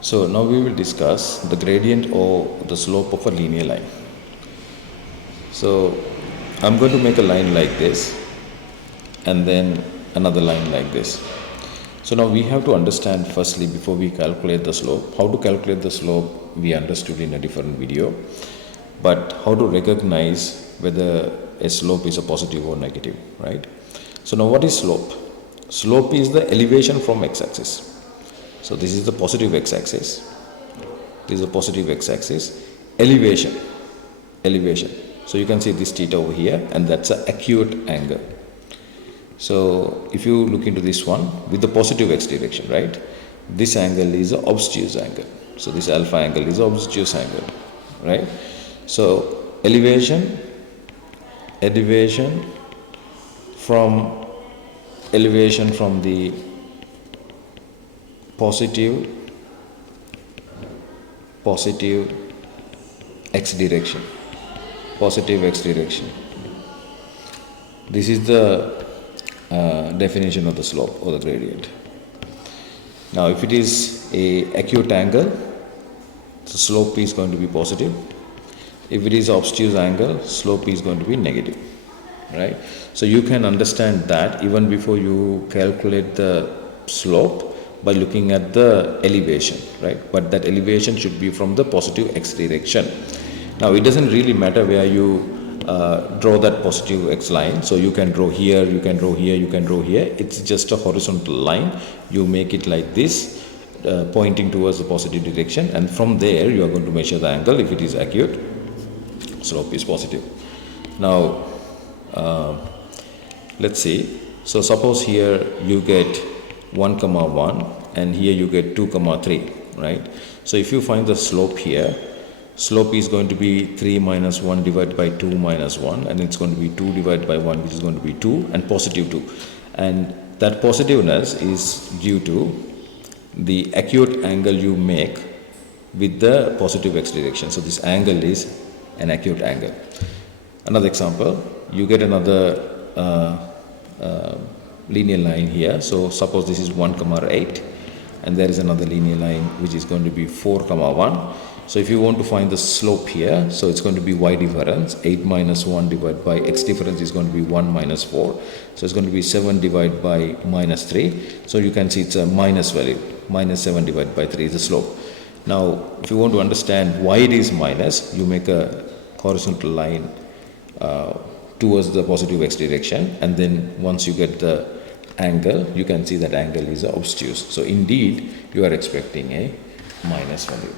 So now we will discuss the gradient or the slope of a linear line. So I'm going to make a line like this and then another line like this. So now we have to understand firstly, before we calculate the slope, how to calculate the slope we understood in a different video, but how to recognize whether a slope is a positive or negative, right? So now what is slope? Slope is the elevation from x-axis. So this is the positive x-axis. This is the positive x-axis. Elevation. So you can see this theta over here, and that's an acute angle. So if you look into this one with the positive x direction, right? This angle is an obtuse angle. So this alpha angle is an obtuse angle, right? So elevation from the positive x direction. This is the definition of the slope or the gradient. Now if it is a acute angle, the slope is going to be positive. If it is obtuse angle, slope is going to be negative, right? So you can understand that even before you calculate the slope by looking at the elevation, right? But that elevation should be from the positive x direction. Now it doesn't really matter where you draw that positive x line. So you can draw here, you can draw here, you can draw here. It's just a horizontal line. You make it like this, pointing towards the positive direction, and from there you are going to measure the angle. If it is acute, slope is positive. Now let's see. So suppose here you get 1 comma 1 and here you get 2 comma 3, right? So if you find the slope here, slope is going to be 3 minus 1 divided by 2 minus 1, and it's going to be 2 divided by 1, which is going to be 2, and positive 2. And that positiveness is due to the acute angle you make with the positive x direction. So this angle is an acute angle. Another example, you get another linear line here. So suppose this is 1 comma 8, and there is another linear line which is going to be 4 comma 1. So if you want to find the slope here, so it's going to be y difference. 8 minus 1 divided by x difference is going to be 1 minus 4. So it's going to be 7 divided by minus 3. So you can see it's a minus value. Minus 7 divided by 3 is the slope. Now if you want to understand why it is minus, you make a horizontal line towards the positive x direction, and then once you get the angle, you can see that angle is obtuse. So indeed you are expecting a minus value.